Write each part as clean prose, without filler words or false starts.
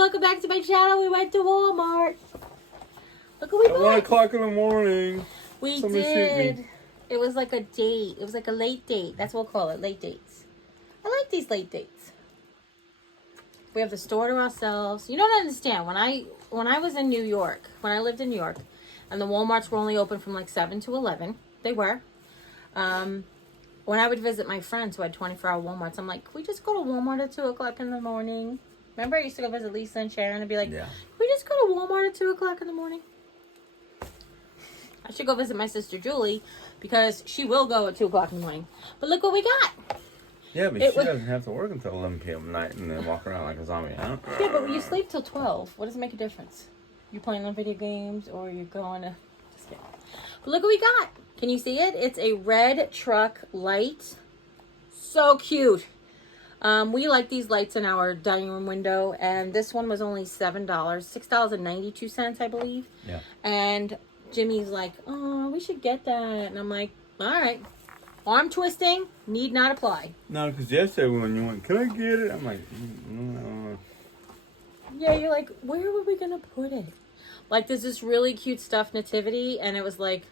welcome back to my channel. We went to Walmart. Look what we bought. 1 o'clock in the morning. We Somebody did. shoot me. It was like a date. It was like a late date. That's what we'll call it, late dates. I like these late dates. We have the store to ourselves. You don't understand. When I was in New York, when I lived in New York, and the Walmarts were only open from like 7 to 11. They were. When I would visit my friends who had 24-hour Walmarts, I'm like, can we just go to Walmart at 2 o'clock in the morning? Remember I used to go visit Lisa and Sharon and be like, yeah. can we just go to Walmart at 2 o'clock in the morning? I should go visit my sister Julie because she will go at 2 o'clock in the morning. But look what we got. Yeah, but she doesn't have to work until 11 p.m. at night and then walk around like a zombie, huh? Yeah, but when you sleep till 12, what does it make a difference? You playing on video games or you're going to... Just kidding. But look what we got. Can you see it? It's a red truck light. So cute. We like these lights in our dining room window, and this one was only $7, $6.92, I believe. Yeah. And Jimmy's like, oh, we should get that. And I'm like, all right. Arm twisting, need not apply. No, because yesterday when you went, can I get it? I'm like, no. Yeah, you're like, where were we going to put it? Like, there's this really cute stuffed nativity, and it was like,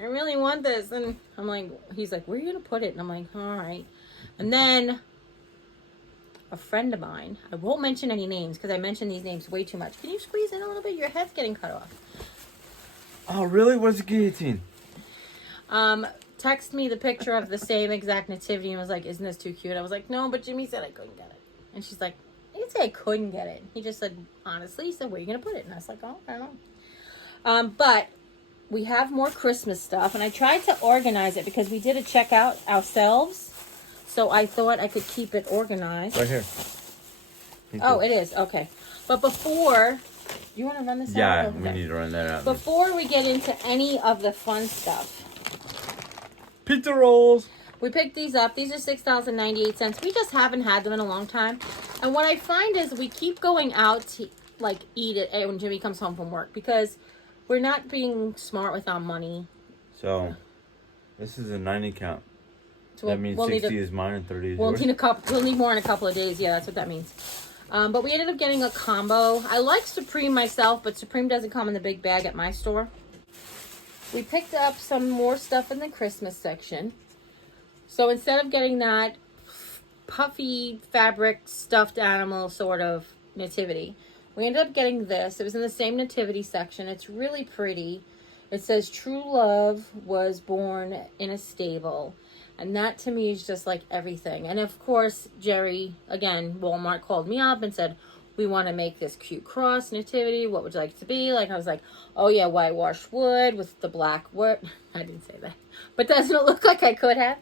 I really want this. And I'm like, he's like, where are you going to put it? And I'm like, all right. And then a friend of mine, I won't mention any names because I mention these names way too much. Can you squeeze in a little bit? Your head's getting cut off. Oh, really? What's the guillotine? Text me the picture of the same exact nativity and was like, isn't this too cute? I was like, no, but Jimmy said I couldn't get it. And she's like, I didn't say I couldn't get it. He just said, honestly, he said, where are you going to put it? And I was like, oh, I don't know. But we have more Christmas stuff, and I tried to organize it because we did a checkout ourselves. So I thought I could keep it organized. Right here. Oh, it is. Okay. But before, you want to run this out? Yeah, Okay. we need to run that out. Before we get into any of the fun stuff, pizza rolls. we picked these up. These are $6.98. We just haven't had them in a long time. And what I find is we keep going out to, like, eat it when Jimmy comes home from work because we're not being smart with our money. So, this is a 90 count. So that means 60 is mine and 30 is we'll yours? We'll need more in a couple of days. Yeah, that's what that means. But we ended up getting a combo. I like Supreme myself, but Supreme doesn't come in the big bag at my store. We picked up some more stuff in the Christmas section. So instead of getting that puffy fabric stuffed animal sort of nativity, we ended up getting this. It was in the same nativity section. It's really pretty. It says, true love was born in a stable. And that to me is just like everything. And of course, Jerry, again, Walmart called me up and said, we want to make this cute cross nativity. What would you like it to be? Like, I was like, oh yeah, whitewashed wood with the black wood. I didn't say that. But doesn't it look like I could have?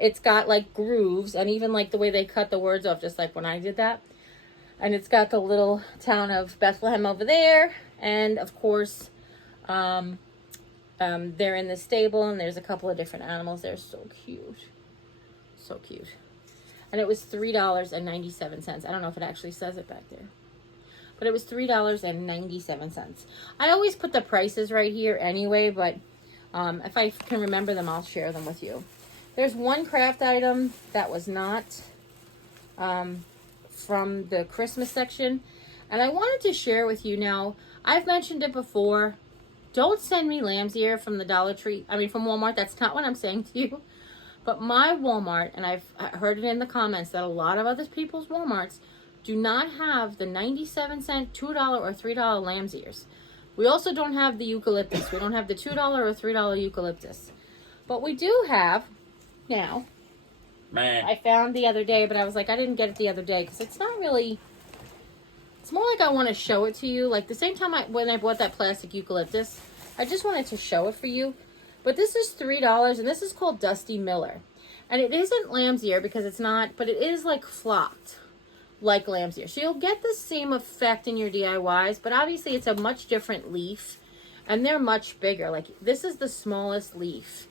It's got like grooves and even like the way they cut the words off, just like when I did that. And it's got the little town of Bethlehem over there. And of course, they're in the stable and there's a couple of different animals. They're so cute. So cute. And it was $3.97. I don't know if it actually says it back there. But it was $3.97. I always put the prices right here anyway, but if I can remember them, I'll share them with you. There's one craft item that was not from the Christmas section. And I wanted to share with you now. I've mentioned it before. Don't send me lamb's ear from the Dollar Tree. I mean, from Walmart. That's not what I'm saying to you. But my Walmart, and I've heard it in the comments that a lot of other people's Walmarts do not have the 97-cent, $2, or $3 lamb's ears. We also don't have the eucalyptus. We don't have the $2 or $3 eucalyptus. But we do have now. Man. I found the other day, but I was like, I didn't get it the other day because it's not really... It's more like I want to show it to you. Like the same time when I bought that plastic eucalyptus, I just wanted to show it for you. But this is $3, and this is called Dusty Miller. And it isn't lamb's ear because it's not, but it is like flocked, like lamb's ear. So you'll get the same effect in your DIYs, but obviously it's a much different leaf, and they're much bigger. Like this is the smallest leaf,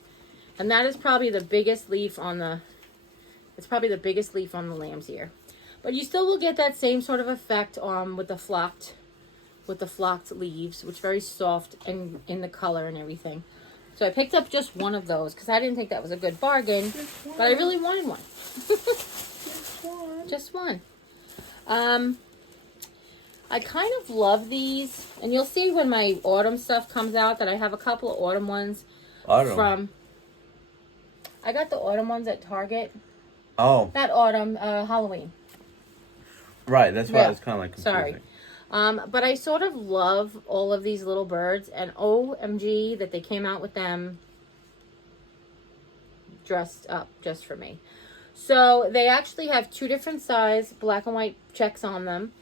and that is probably the biggest leaf on the, it's probably the biggest leaf on the lamb's ear. But you still will get that same sort of effect with the flocked leaves, which is very soft and in the color and everything. So I picked up just one of those because I didn't think that was a good bargain, but I really wanted one. Just one. I kind of love these. And you'll see when my autumn stuff comes out that I have a couple of autumn ones from... I got the autumn ones at Target. Oh. Not autumn, Halloween. Right, that's why it's kind of like confusing. Sorry. But I sort of love all of these little birds. And OMG that they came out with them dressed up just for me. So they actually have 2 different size black and white checks on them.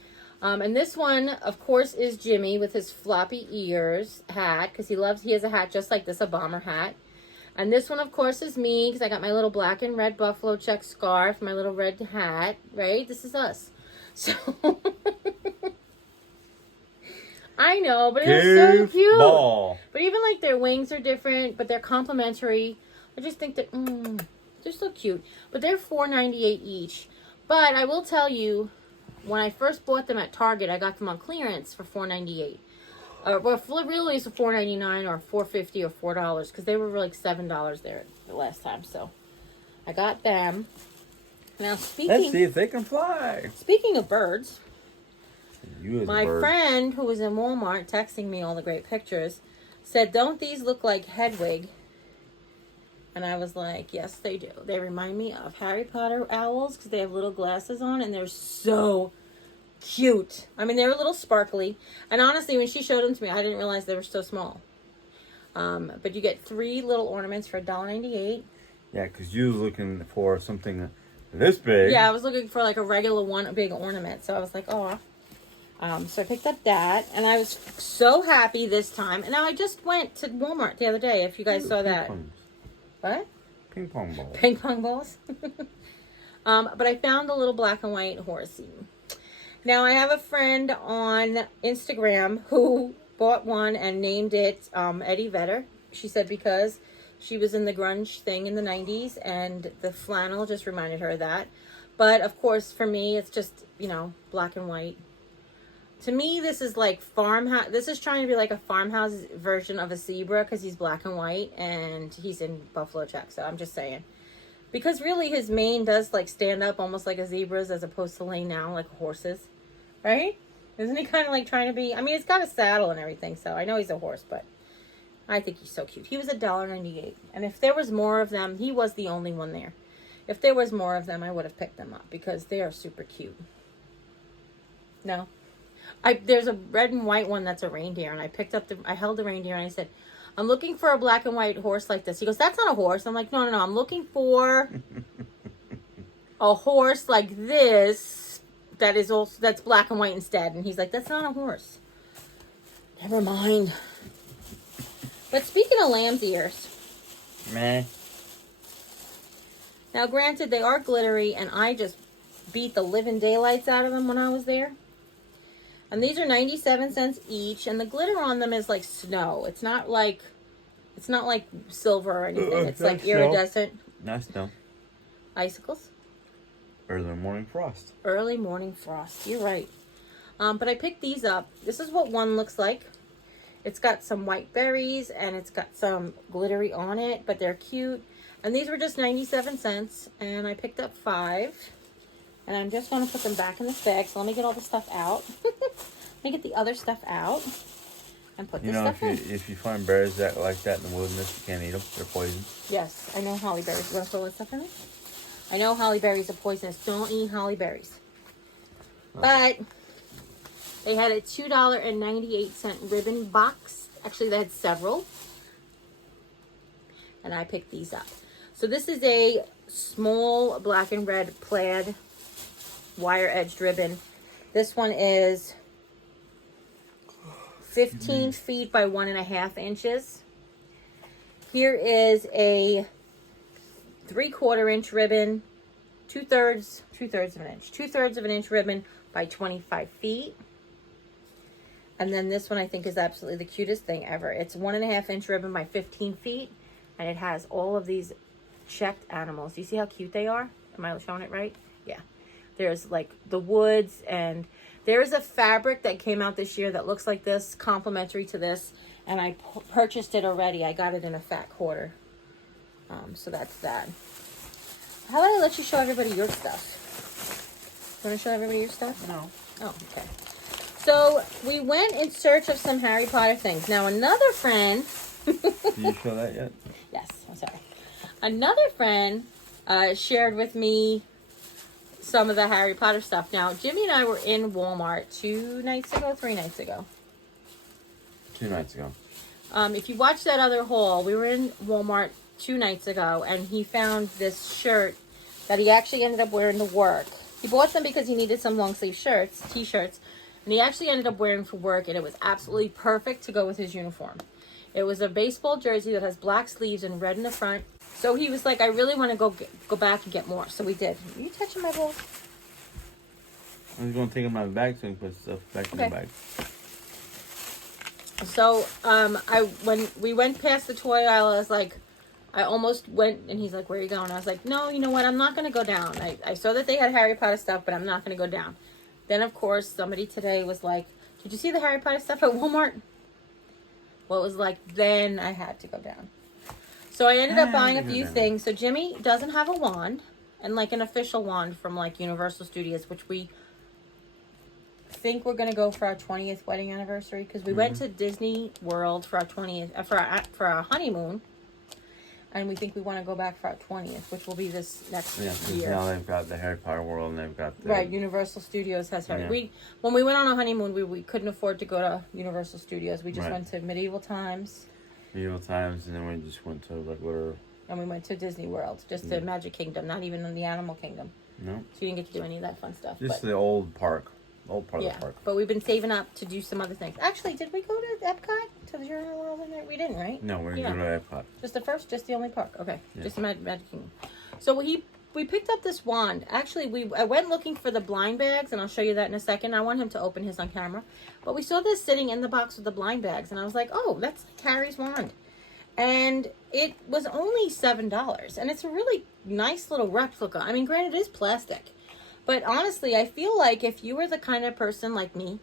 And this one, of course, is Jimmy with his floppy ears hat. Because he has a hat just like this, a bomber hat. And this one, of course, is me. Because I got my little black and red buffalo check scarf. My little red hat. Right? This is us. So... I know, but it's so cute. Ball. But even like their wings are different, but they're complimentary. I just think that they're so cute. But they're $4.98 each. But I will tell you, when I first bought them at Target, I got them on clearance for $4.98. Well, really it's $4.99 or $4.50 or $4 because they were like $7 there the last time. So I got them. Now let's see if they can fly. Speaking of birds. My bird. friend who was in Walmart texting me all the great pictures said, don't these look like Hedwig? And I was like, yes, they do. They remind me of Harry Potter owls because they have little glasses on and they're so cute. I mean, they're a little sparkly. And honestly, when she showed them to me, I didn't realize they were so small. But you get 3 little ornaments for $1.98. Yeah, because you was looking for something this big. Yeah, I was looking for like a regular one, a big ornament. So I was like, oh. So I picked up that, and I was so happy this time. And now I just went to Walmart the other day, if you guys saw that. What? Ping pong balls. Ping pong balls? But I found a little black and white horsey. Now, I have a friend on Instagram who bought one and named it Eddie Vedder. She said because she was in the grunge thing in the 90s, and the flannel just reminded her of that. But, of course, for me, it's just, black and white. To me, this is like farmhouse. This is trying to be like a farmhouse version of a zebra because he's black and white and he's in buffalo check. So I'm just saying. Because really his mane does like stand up almost like a zebra's as opposed to laying down like a horse's. Right? Isn't he kind of like trying to be... I mean, it's got a saddle and everything. So I know he's a horse, but I think he's so cute. He was $1.98. And if there was more of them, he was the only one there. If there was more of them, I would have picked them up because they are super cute. No? There's a red and white one that's a reindeer, and I held the reindeer, and I said, I'm looking for a black and white horse like this. He goes, that's not a horse. I'm like, no, I'm looking for a horse like this that's black and white instead. And he's like, that's not a horse. Never mind. But speaking of lamb's ears. Meh. Now, granted, they are glittery, and I just beat the living daylights out of them when I was there. And these are 97 cents each, and the glitter on them is like snow. It's not like silver or anything. It's like iridescent. Nice snow. Icicles. Early morning frost. Early morning frost. You're right. But I picked these up. This is what one looks like. It's got some white berries, and it's got some glittery on it, but they're cute. And these were just 97 cents, and I picked up 5. And I'm just going to put them back in this bag. So let me get all the stuff out. Let me get the other stuff out and put this stuff in. If you find berries like that in the wilderness, you can't eat them. They're poison. Yes, I know holly berries. You want to throw this stuff in there? I know holly berries are poisonous. Don't eat holly berries. But they had a $2.98 ribbon box. Actually, they had several. And I picked these up. So this is a small black and red plaid wire edged ribbon. This one is 15 feet by 1.5 inches. Here is a 3/4 inch ribbon, 2/3 of an inch, 2/3 of an inch ribbon by 25 feet. And then this one I think is absolutely the cutest thing ever. It's 1.5 inch ribbon by 15 feet, and it has all of these checked animals. Do you see how cute they are? Am I showing it right? Yeah. There's like the woods, and there's a fabric that came out this year that looks like this, complimentary to this, and I purchased it already. I got it in a fat quarter. So that's that. How about I let you show everybody your stuff? You want to show everybody your stuff? No. Oh, okay. So we went in search of some Harry Potter things. Now another friend. Did you show that yet? Yes, I'm sorry. Another friend shared with me some of the Harry Potter stuff. Now Jimmy and I were in Walmart 3 nights ago. 2 nights ago. If you watched that other haul, we were in Walmart 2 nights ago, and he found this shirt that he actually ended up wearing to work. He bought them because he needed some long sleeve shirts, t-shirts, and he actually ended up wearing for work, and it was absolutely perfect to go with his uniform. It was a baseball jersey that has black sleeves and red in the front. So he was like, I really want to go back and get more. So we did. Are you touching my bowl? I was going to take in my bag so I can put stuff back in the bag. So when we went past the toy aisle, I was like, I almost went, and he's like, where are you going? I was like, no, you know what? I'm not going to go down. I saw that they had Harry Potter stuff, but I'm not going to go down. Then, of course, somebody today was like, did you see the Harry Potter stuff at Walmart? Well, it was like, then I had to go down. So I ended up buying a few things. So Jimmy doesn't have a wand, and like an official wand from like Universal Studios, which we think we're going to go for our 20th wedding anniversary, because we went to Disney World for our 20th, for our honeymoon. And we think we want to go back for our 20th, which will be this next year. Now they've got the Harry Potter World, and they've got the... Right, Universal Studios has Harry. When we went on a honeymoon, we couldn't afford to go to Universal Studios. We just went to Medieval Times. And then we just went to regular... And we went to Disney World, just to Magic Kingdom, not even in the Animal Kingdom. No. So you didn't get to do any of that fun stuff. Just the old park. Old part of the park. But we've been saving up to do some other things. Actually, did we go to Epcot? To the Journal World in there? We didn't, right? No, we're going to go to Epcot. Just the only park. Okay. Yeah. Just Magic Kingdom. So we picked up this wand. Actually, I went looking for the blind bags, and I'll show you that in a second. I want him to open his on camera. But we saw this sitting in the box with the blind bags, and I was like, oh, that's like Harry's wand. And it was only $7. And it's a really nice little replica. I mean, granted, it is plastic. But honestly, I feel like if you were the kind of person like me,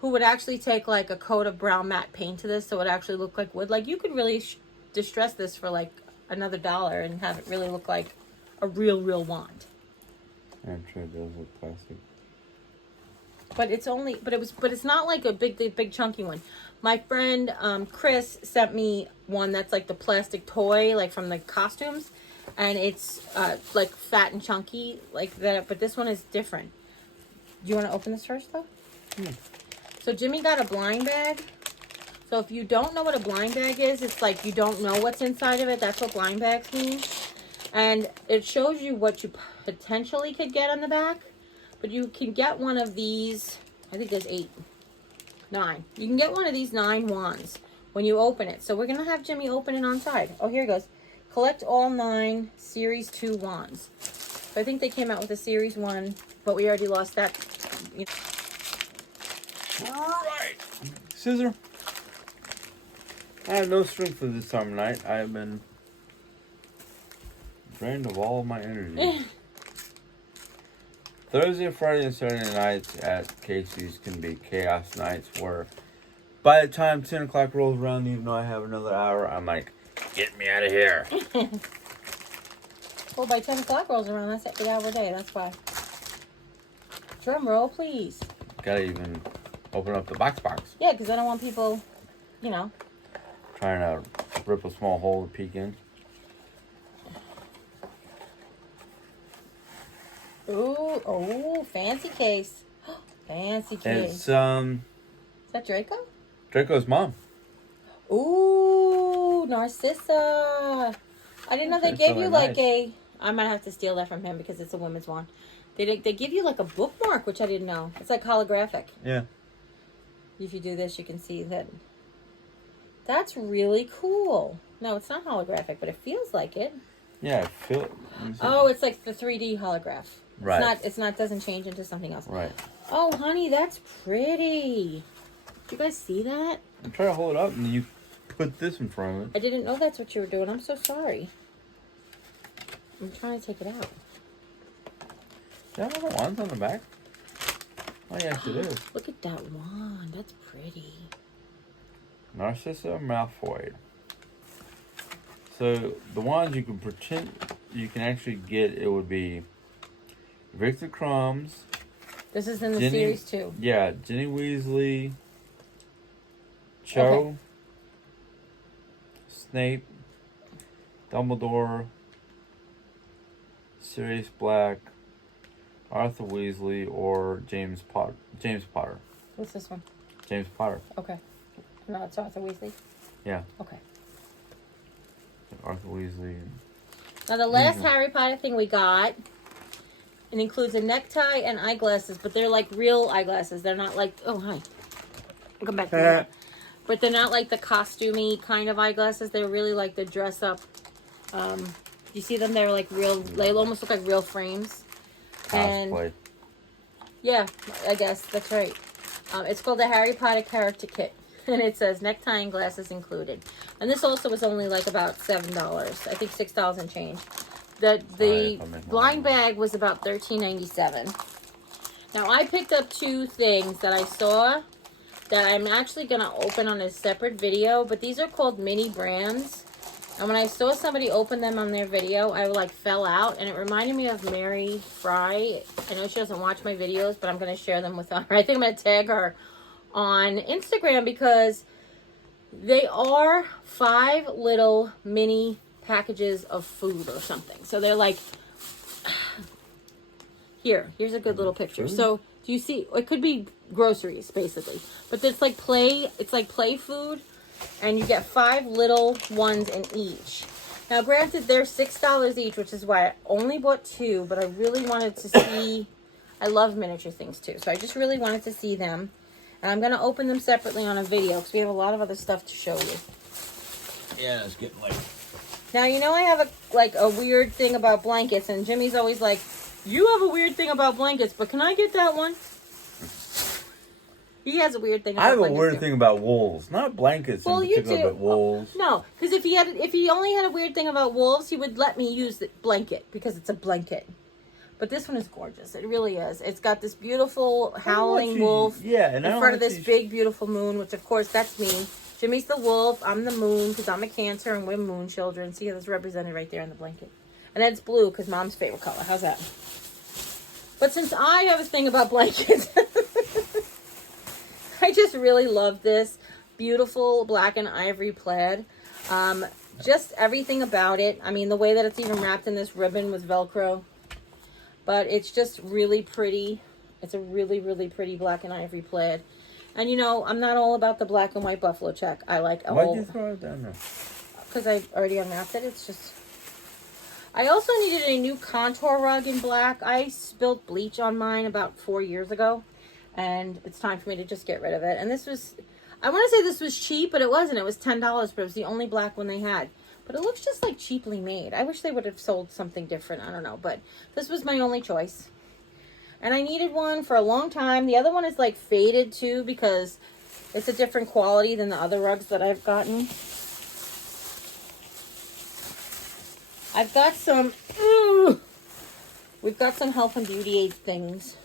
who would actually take like a coat of brown matte paint to this so it actually looked like wood, like you could really distress this for like another $1 and have it really look like a real wand. I'm sure it does look plastic. But it's not like a big chunky one. My friend Chris sent me one that's like the plastic toy, like from the costumes. And it's like fat and chunky like that. But this one is different. Do you want to open this first, though? So Jimmy got a blind bag. So if you don't know what a blind bag is, it's like you don't know what's inside of it. That's what blind bags mean. And it shows you what you potentially could get on the back. But you can get one of these. I think there's 9. You can get one of these 9 wands when you open it. So we're going to have Jimmy open it on side. Oh, here it goes. Collect all 9 Series 2 wands. So I think they came out with a Series 1, but we already lost that. Alright. Scissor. I have no strength for this time of night. I have been drained of all of my energy. Thursday, Friday, and Saturday nights at Casey's can be chaos nights where by the time 10 o'clock rolls around, even though I have another hour, I'm like, get me out of here. Well, by 10 o'clock rolls around, that's an 8-hour day. That's why. Drum roll, please. Gotta even open up the box. Yeah, because I don't want people, trying to rip a small hole to peek in. Ooh, oh, fancy case. Fancy case. It's, Is that Draco? Draco's mom. Ooh, Narcissa. I didn't know they gave you like nice. I might have to steal that from him because it's a women's wand. They give you like a bookmark, which I didn't know. It's like holographic. Yeah. If you do this, you can see that. That's really cool. No, it's not holographic, but it feels like it. Yeah, I feel it. Oh, it's like the 3D holograph. Right. It's not doesn't change into something else. Right. Oh, honey, that's pretty. Did you guys see that? I'm trying to hold it up and you put this in front of it. I didn't know that's what you were doing. I'm so sorry. I'm trying to take it out. Is that other wands on the back? Oh, yes, it is. Look at that wand. That's pretty. Narcissa Malfoy. So, the wands you can actually get, it would be Victor Crumbs, This is in the series too. Yeah, Ginny Weasley, Cho, Okay. Snape, Dumbledore, Sirius Black, Arthur Weasley, or James Potter. James Potter. What's this one? James Potter. Okay. No, it's Arthur Weasley. Yeah. Okay. Arthur Weasley. Now the last Harry Potter thing we got, it includes a necktie and eyeglasses, but they're like real eyeglasses. They're not like, oh hi, come back to that. But they're not like the costumey kind of eyeglasses. They're really like the dress up. You see them? They're like real. They almost look like real frames. Cosplay. And yeah, I guess that's right. It's called the Harry Potter character kit, and it says necktie and glasses included. And this also was only like about $7. I think $6 and change. The blind bag was about $13.97. Now I picked up two things that I saw that I'm actually going to open on a separate video, but these are called mini brands. And when I saw somebody open them on their video, I like fell out, and it reminded me of Mary Fry. I know she doesn't watch my videos, but I'm going to share them with her. I think I'm going to tag her on Instagram because they are 5 little mini packages of food or something. So they're like, here's a good little picture. So do you see, it could be groceries basically, but it's like play food, and you get 5 little ones in each. Now granted, they're $6 each, which is why I only bought 2, but I really wanted to see, I love miniature things too, so I just really wanted to see them. And I'm going to open them separately on a video because we have a lot of other stuff to show you. Yeah, it's getting late. Now, you know I have a weird thing about blankets, and Jimmy's always like, you have a weird thing about blankets, but can I get that one? He has a weird thing about blankets. I have a weird thing about wolves. Not blankets in particular, but wolves. No, because if he only had a weird thing about wolves, he would let me use the blanket because it's a blanket. But this one is gorgeous. It really is. It's got this beautiful howling wolf in front of this big, beautiful moon, which, of course, that's me. Jimmy's the wolf. I'm the moon because I'm a Cancer and we're moon children. See how that's represented right there on the blanket. And then it's blue because Mom's favorite color. How's that? But since I have a thing about blankets, I just really love this beautiful black and ivory plaid. Just everything about it. I mean, the way that it's even wrapped in this ribbon with Velcro. But it's just really pretty. It's a really, really pretty black and ivory plaid. And, you know, I'm not all about the black and white buffalo check. I like a whole... Why'd you throw it down there? Because I already unwrapped it. It's just... I also needed a new contour rug in black. I spilled bleach on mine about 4 years ago. And it's time for me to just get rid of it. And this was... I want to say this was cheap, but it wasn't. It was $10, but it was the only black one they had. But it looks just like cheaply made. I wish they would have sold something different. I don't know. But this was my only choice. And I needed one for a long time. The other one is like faded too because it's a different quality than the other rugs that I've gotten. I've got some... we've got some health and beauty aid things.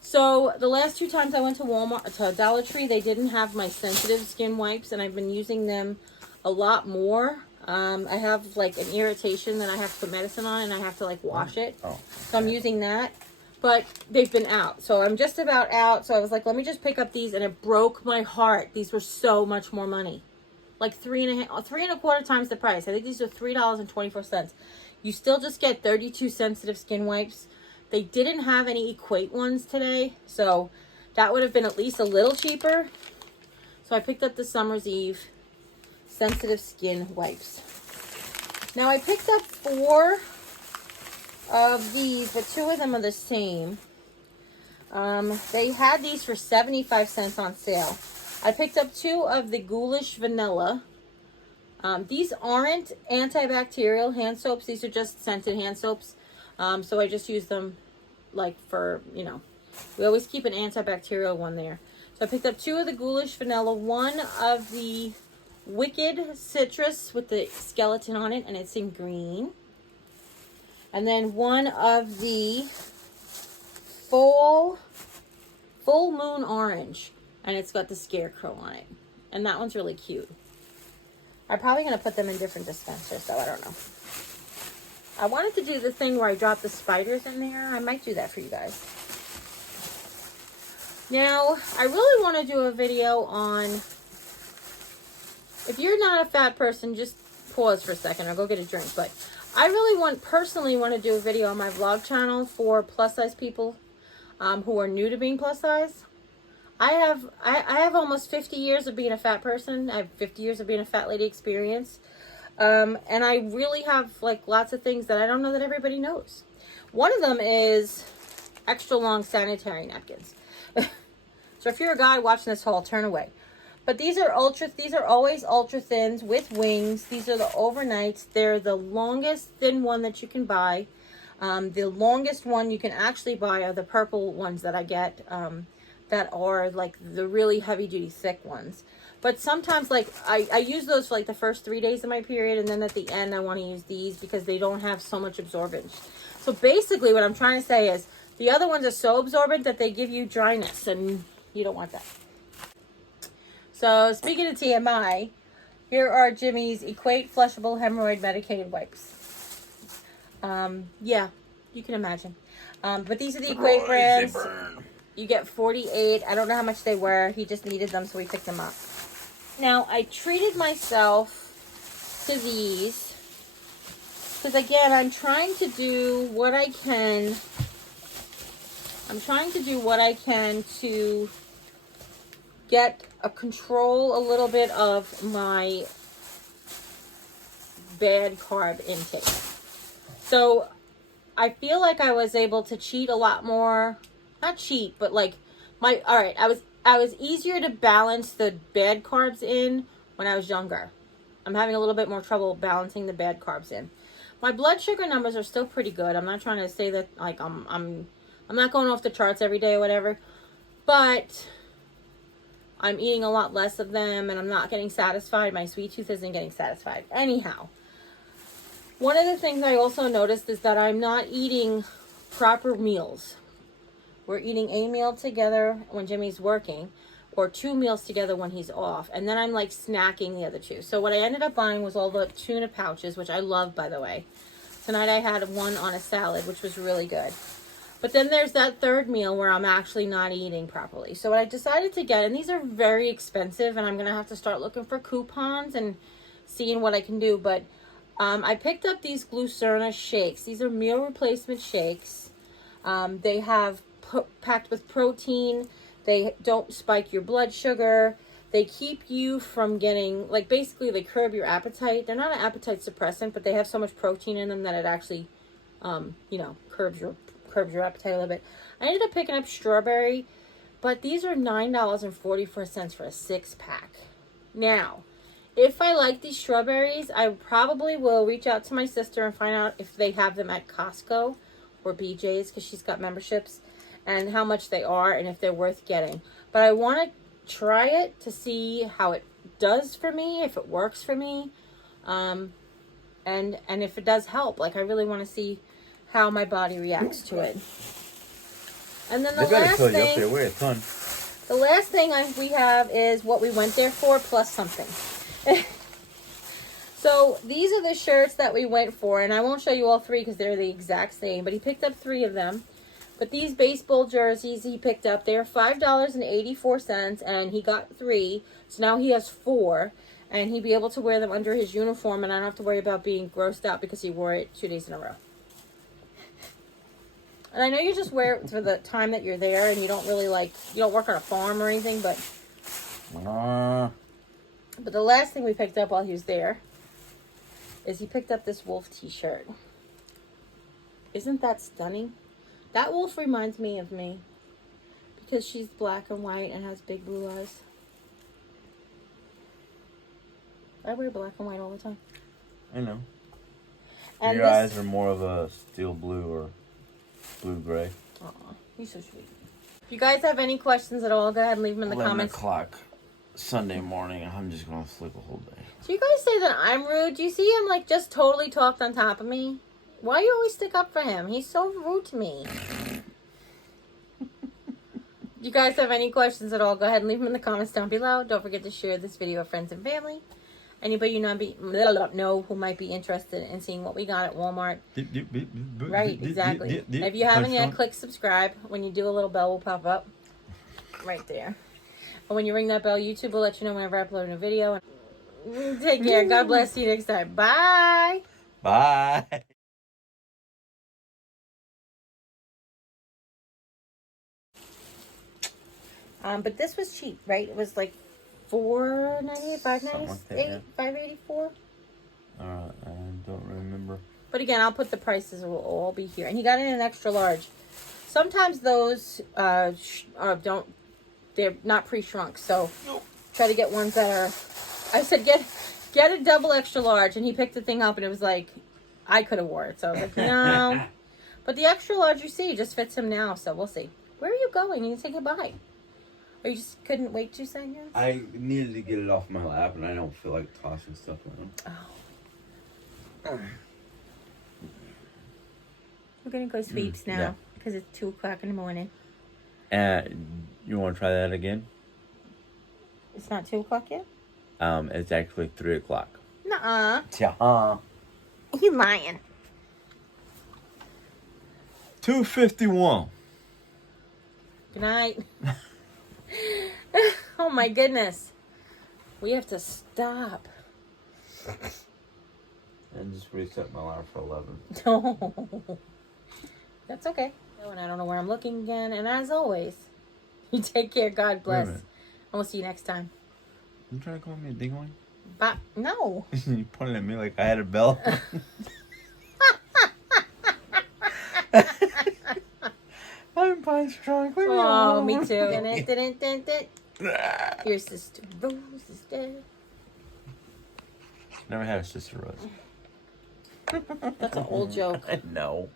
So the last 2 times I went to Dollar Tree, they didn't have my sensitive skin wipes. And I've been using them a lot more. I have like an irritation that I have to put medicine on and I have to like wash it. Oh, okay. So I'm using that, but they've been out. So I'm just about out. So I was like, let me just pick up these, and it broke my heart. These were so much more money. Like 3.25 times the price. I think these are $3.24. You still just get 32 sensitive skin wipes. They didn't have any Equate ones today. So that would have been at least a little cheaper. So I picked up the Summer's Eve sensitive skin wipes. Now I picked up 4 of these, but 2 of them are the same. They had these for 75 cents on sale. I picked up 2 of the Ghoulish Vanilla. These aren't antibacterial hand soaps. These are just scented hand soaps. So I just use them like for, you know, we always keep an antibacterial one there. So I picked up 2 of the Ghoulish Vanilla, 1 of the Wicked Citrus with the skeleton on it, and it's in green. And then 1 of the Full Moon Orange, and it's got the scarecrow on it. And that one's really cute. I'm probably going to put them in different dispensers, so I don't know. I wanted to do the thing where I drop the spiders in there. I might do that for you guys. Now, I really want to do a video on, if you're not a fat person, just pause for a second or go get a drink. But I really personally want to do a video on my vlog channel for plus size people who are new to being plus size. I have almost 50 years of being a fat person. I have 50 years of being a fat lady experience. And I really have like lots of things that I don't know that everybody knows. One of them is extra long sanitary napkins. So if you're a guy watching this haul, turn away. But these are always ultra thins with wings. These are the overnights. They're the longest thin one that you can buy. The longest one you can actually buy are the purple ones that I get, that are like the really heavy duty thick ones. But sometimes like I use those for like the first 3 days of my period, and then at the end I want to use these because they don't have so much absorbance. So basically what I'm trying to say is the other ones are so absorbent that they give you dryness, and you don't want that. So speaking of TMI, here are Jimmy's Equate Flushable Hemorrhoid Medicated Wipes. Yeah, you can imagine. But these are the Equate brands. You get 48. I don't know how much they were. He just needed them, so we picked them up. Now, I treated myself to these because, again, I'm trying to do what I can. To get a control a little bit of my bad carb intake. So I feel like I was able to cheat a lot more. Not cheat, but like I was easier to balance the bad carbs in when I was younger. I'm having a little bit more trouble balancing the bad carbs in. My blood sugar numbers are still pretty good. I'm not trying to say that like I'm not going off the charts every day or whatever, but I'm eating a lot less of them and I'm not getting satisfied. My sweet tooth isn't getting satisfied. Anyhow, one of the things I also noticed is that I'm not eating proper meals. We're eating a meal together when Jimmy's working, or 2 meals together when he's off, and then I'm like snacking the other 2. So what I ended up buying was all the tuna pouches, which I love, by the way. Tonight I had one on a salad, which was really good. But then there's that third meal where I'm actually not eating properly. So what I decided to get, and these are very expensive, and I'm going to have to start looking for coupons and seeing what I can do. But I picked up these Glucerna shakes. These are meal replacement shakes. They have packed with protein. They don't spike your blood sugar. They keep you from getting, like, basically they curb your appetite. They're not an appetite suppressant, but they have so much protein in them that it actually, curbs your appetite a little bit. I ended up picking up strawberry, but these are $9.44 for a 6-pack. Now, if I like these strawberries, I probably will reach out to my sister and find out if they have them at Costco or BJ's, because she's got memberships, and how much they are and if they're worth getting. But I want to try it to see how it does for me, if it works for me, and if it does help. Like, I really want to see how my body reacts to it. And then the last thing we have is what we went there for plus something. So these are the shirts that we went for, and I won't show you all 3 because they're the exact same, but he picked up 3 of them. But these baseball jerseys he picked up, they're $5.84, and he got 3, so now he has 4, and he'd be able to wear them under his uniform, and I don't have to worry about being grossed out because he wore it 2 days in a row. And I know you just wear it for the time that you're there, and you don't really you don't work on a farm or anything, but the last thing we picked up while he was there is he picked up this wolf t-shirt. Isn't that stunning? That wolf reminds me of me because she's black and white and has big blue eyes. I wear black and white all the time. I know. And your eyes are more of a steel blue or blue-gray. Aw, you're so sweet. If you guys have any questions at all, go ahead and leave them in the 11 comments. 11 o'clock Sunday morning. I'm just going to sleep a whole day. So you guys say that I'm rude. Do you see him like just totally talked on top of me? Why you always stick up for him? He's so rude to me. If you guys have any questions at all, go ahead and leave them in the comments down below. Don't forget to share this video with friends and family. Anybody you know who might be interested in seeing what we got at Walmart. Right, exactly. If you haven't yet, click subscribe. When you do, a little bell will pop up. right there. And when you ring that bell, YouTube will let you know whenever I upload a video. Take care. God bless. See you next time. Bye. Bye. But this was cheap, right? It was like $4.98, $5.98, $5.84. I don't remember. But again, I'll put the prices. Will all be here. And he got it in an extra large. Sometimes those don't. They're not pre-shrunk, so try to get ones that are. I said get a double extra large, and he picked the thing up, and it was like I could have wore it. So I was like, no. But the extra large you see just fits him now, so we'll see. Where are you going? You need to say goodbye. Or you just couldn't wait 2 seconds? I needed to get it off my lap, and I don't feel like tossing stuff around. Oh. We're gonna go sweeps now because it's 2 o'clock in the morning. You want to try that again? It's not 2 o'clock yet? It's actually 3 o'clock. Nuh-uh. Yeah. He's lying. 2:51. Good night. Oh my goodness. We have to stop. And just reset my alarm for 11. No. That's okay. Oh, and I don't know where I'm looking again. And as always, you take care. God bless. And we'll see you next time. You trying to call me a dingling? But no. You pointed at me like I had a bell. I'm fine strong. Oh, me too. Your sister Rose is dead. Never had a sister Rose. That's an old joke. No.